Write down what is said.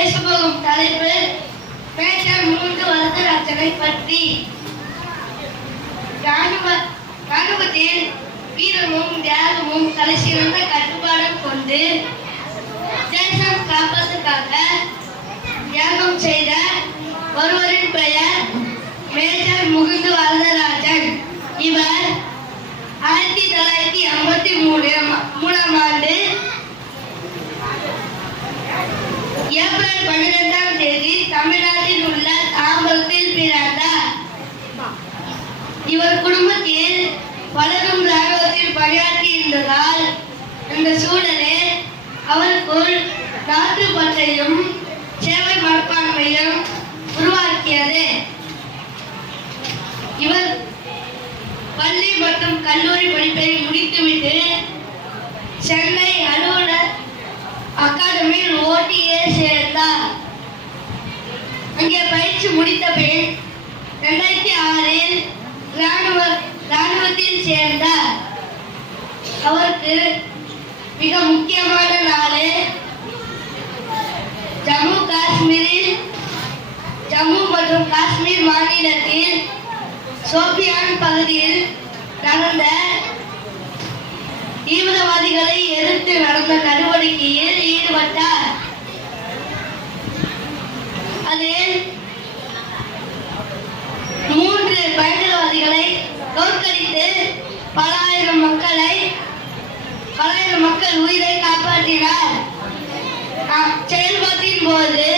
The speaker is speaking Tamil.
பேசப்போகும் தலைப்பு மேஜர் மூன்று வரதராஜனை பற்றி. ராணுவ ராணுவத்தில் வீரமும் தியாகமும் தலைசிறந்த கட்டுப்பாடும் கொண்டு தேசம் காப்பதற்காக தியாகம் செய்த ஒருவரின் பெயர் மேஜர் முகுந்த ஏப்ரல் பன்னிரெண்டாம் தேதி தமிழ்நாட்டில் உள்ள தாம்பரத்தில் பிறந்தார். இவர் குடும்பத்தில் பலரும் ராணுவத்தில் பணியாற்றி இருந்ததால் இந்த சூழலில் அவருக்குள் நாட்டுப்பற்றையும் சேவை மனப்பான்மையும் உருவாக்கியது. இவர் பள்ளி மற்றும் கல்லூரி படிப்பை முடித்து அகாடமியில் சேர்ந்தார்? அங்கே பயிற்சி முடித்த பின் ரெண்டாயிரத்தி ஆறில் ராணுவ ராணுவத்தில் சேர்ந்தார். அவருக்கு மிக முக்கியமான நாள் ஜம்மு காஷ்மீரில் ஜம்மு மற்றும் காஷ்மீர் மாநிலத்தில் சோபியான் பகுதியில் நடந்த தீவிரவாதிகளை எதிர்த்து நடந்த நடவடிக்கையில் தோற்கடித்து பல ஆயிரம் மக்களை பல ஆயிரம் மக்கள் உயிரை காப்பாற்றினார். செயல்பாட்டின் போது